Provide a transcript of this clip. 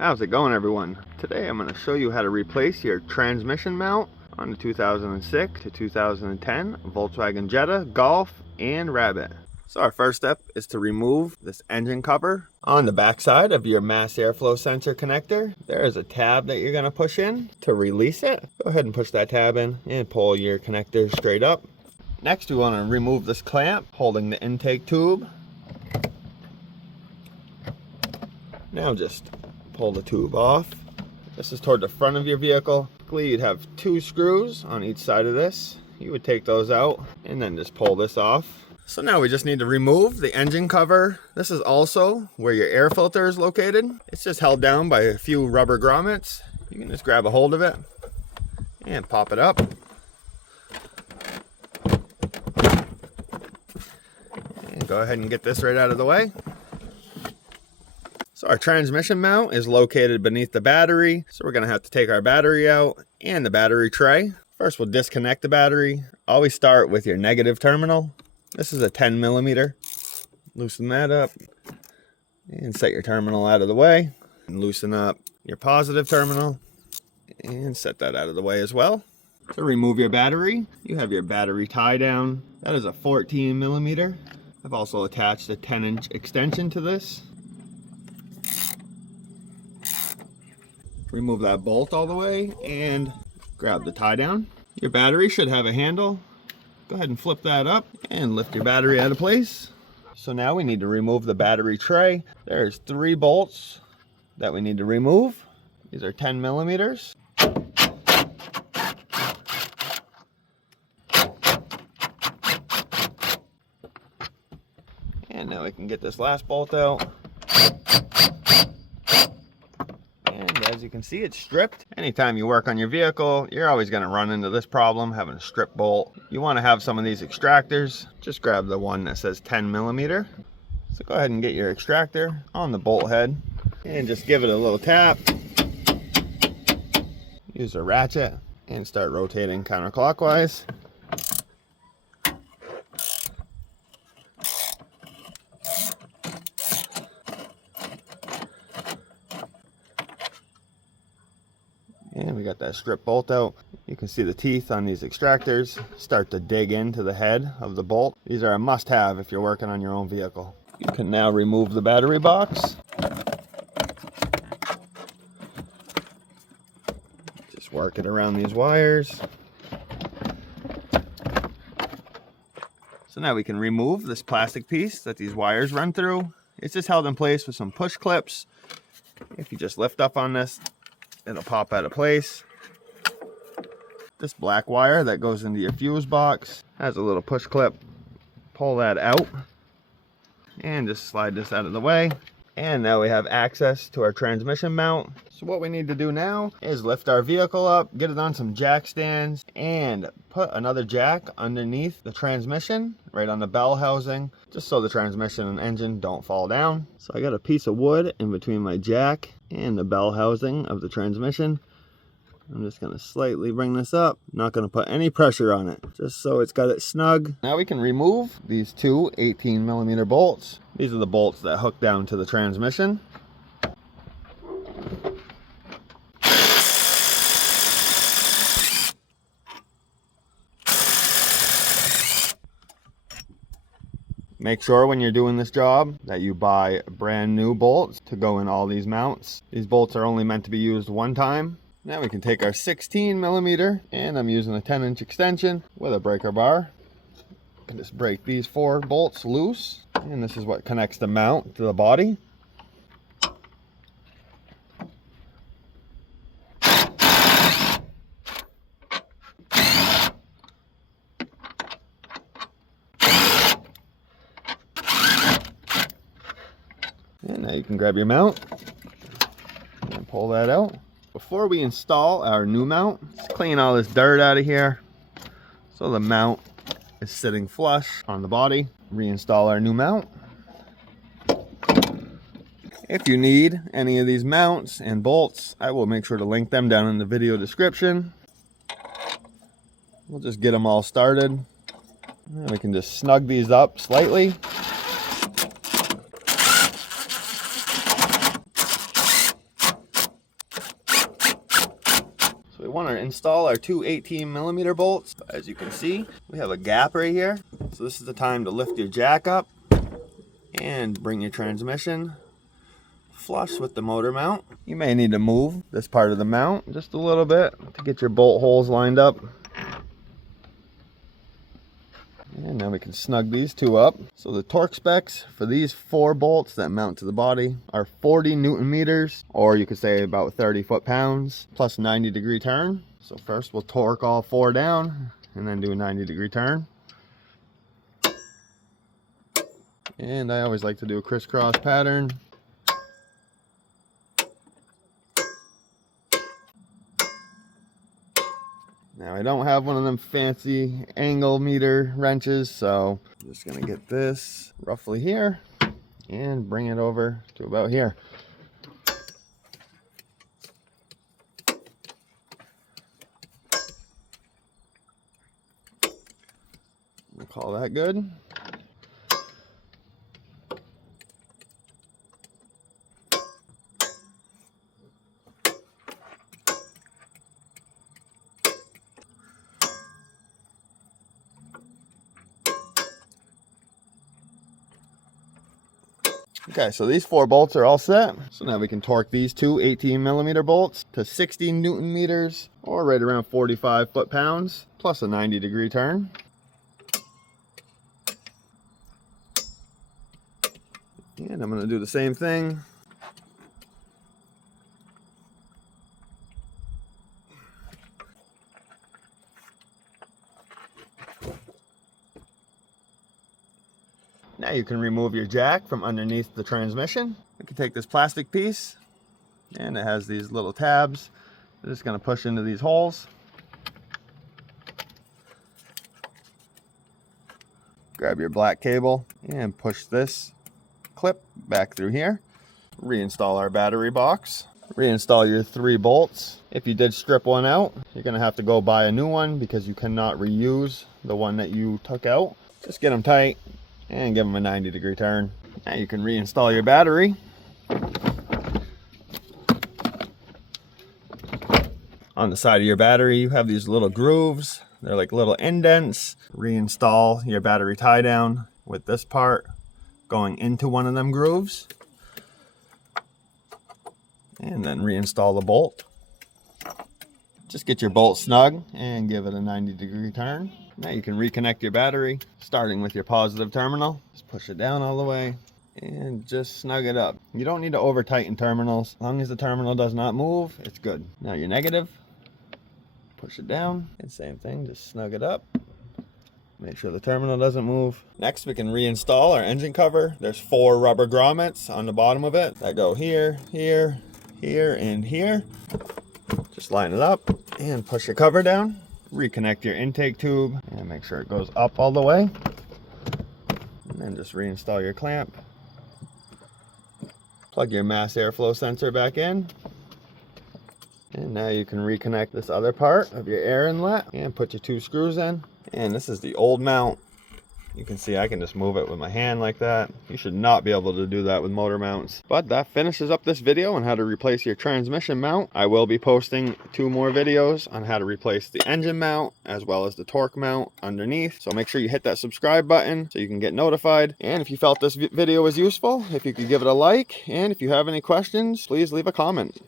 How's it going, everyone? Today I'm going to show you how to replace your transmission mount on the 2006 to 2010 Volkswagen Jetta Golf and Rabbit. So our first step is to remove this engine cover. On the back side of your mass airflow sensor connector, there is a tab that you're going to push in to release it. Go ahead and push that tab in and pull your connector straight up. Next, we want to remove this clamp holding the intake tube. Now just pull the tube off. This is toward the front of your vehicle. Typically you'd have 2 screws on each side of this. You would take those out and then just pull this off. So now we just need to remove the engine cover. This is also where your air filter is located. It's just held down by a few rubber grommets. You can just grab a hold of it and pop it up. And go ahead and get this right out of the way. So our transmission mount is located beneath the battery. So we're going to have to take our battery out and the battery tray. First, we'll disconnect the battery. Always start with your negative terminal. This is a 10 millimeter. Loosen that up and set your terminal out of the way. And loosen up your positive terminal and set that out of the way as well. To remove your battery, you have your battery tie down. That is a 14 millimeter. I've also attached a 10-inch extension to this. Remove that bolt all the way and grab the tie down. Your battery should have a handle. Go ahead and flip that up and lift your battery out of place. So now we need to remove the battery tray. There's 3 bolts that we need to remove. These are 10 millimeters. And now we can get this last bolt out. And as you can see, it's stripped. Anytime you work on your vehicle, you're always going to run into this problem, having a strip bolt. You want to have some of these extractors. Just grab the one that says 10 millimeter. So go ahead and get your extractor on the bolt head and just give it a little tap. Use a ratchet and start rotating counterclockwise. And we got that strip bolt out. You can see the teeth on these extractors start to dig into the head of the bolt. These are a must-have if you're working on your own vehicle. You can now remove the battery box. Just work it around these wires. So now we can remove this plastic piece that these wires run through. It's just held in place with some push clips. If you just lift up on this, it'll pop out of place. This black wire that goes into your fuse box has a little push clip. Pull that out and just slide this out of the way. And now we have access to our transmission mount. So what we need to do now is lift our vehicle up, get it on some jack stands, and put another jack underneath the transmission, right on the bell housing, just so the transmission and engine don't fall down. So I got a piece of wood in between my jack and the bell housing of the transmission. I'm just going to slightly bring this up. Not going to put any pressure on it, just so it's got it snug. Now we can remove these 2 18 millimeter bolts. These are the bolts that hook down to the transmission. Make sure when you're doing this job that you buy brand new bolts to go in all these mounts. These bolts are only meant to be used one time. Now we can take our 16 millimeter, and I'm using a 10-inch extension with a breaker bar. You can just break these 4 bolts loose, and this is what connects the mount to the body. And now you can grab your mount and pull that out. Before we install our new mount, let's clean all this dirt out of here so the mount is sitting flush on the body. Reinstall our new mount. If you need any of these mounts and bolts, I will make sure to link them down in the video description. We'll just get them all started. And we can just snug these up slightly. we want to install our two 18mm bolts. As you can see, we have a gap right here. So this is the time to lift your jack up and bring your transmission flush with the motor mount. You may need to move this part of the mount just a little bit to get your bolt holes lined up. And now we can snug these two up. So the torque specs for these 4 bolts that mount to the body are 40 Newton meters, or you could say about 30 foot-pounds, plus 90-degree turn. So first we'll torque all 4 down and then do a 90-degree turn. And I always like to do a crisscross pattern. Now I don't have one of them fancy angle meter wrenches, so I'm just gonna get this roughly here and bring it over to about here. We'll call that good. Okay, so these 4 bolts are all set. So now we can torque these two 18mm bolts to 60 Newton meters, or right around 45 foot-pounds, plus a 90-degree turn. And I'm going to do the same thing. Now you can remove your jack from underneath the transmission. We can take this plastic piece, and it has these little tabs. They're just going to push into these holes. Grab your black cable and push this clip back through here. Reinstall our battery box. Reinstall your 3 bolts. If you did strip one out, you're going to have to go buy a new one because you cannot reuse the one that you took out. Just get them tight and give them a 90-degree turn. Now you can reinstall your battery. On the side of your battery, you have these little grooves. They're like little indents. Reinstall your battery tie down with this part going into one of them grooves. And then reinstall the bolt. Just get your bolt snug and give it a 90-degree turn. Now you can reconnect your battery, starting with your positive terminal. Just push it down all the way and just snug it up. You don't need to over tighten terminals. As long as the terminal does not move, it's good. Now your negative, push it down, and same thing, just snug it up. Make sure the terminal doesn't move. Next, we can reinstall our engine cover. There's 4 rubber grommets on the bottom of it that go here, here, here, and here. Just line it up and push your cover down. Reconnect your intake tube and make sure it goes up all the way. And then just reinstall your clamp. Plug your mass airflow sensor back in. And now you can reconnect this other part of your air inlet and put your 2 screws in. And this is the old mount. You can see I can just move it with my hand like that. You should not be able to do that with motor mounts. But that finishes up this video on how to replace your transmission mount. I will be posting 2 more videos on how to replace the engine mount as well as the torque mount underneath. So make sure you hit that subscribe button so you can get notified. And if you felt this video was useful, if you could give it a like, and if you have any questions, please leave a comment.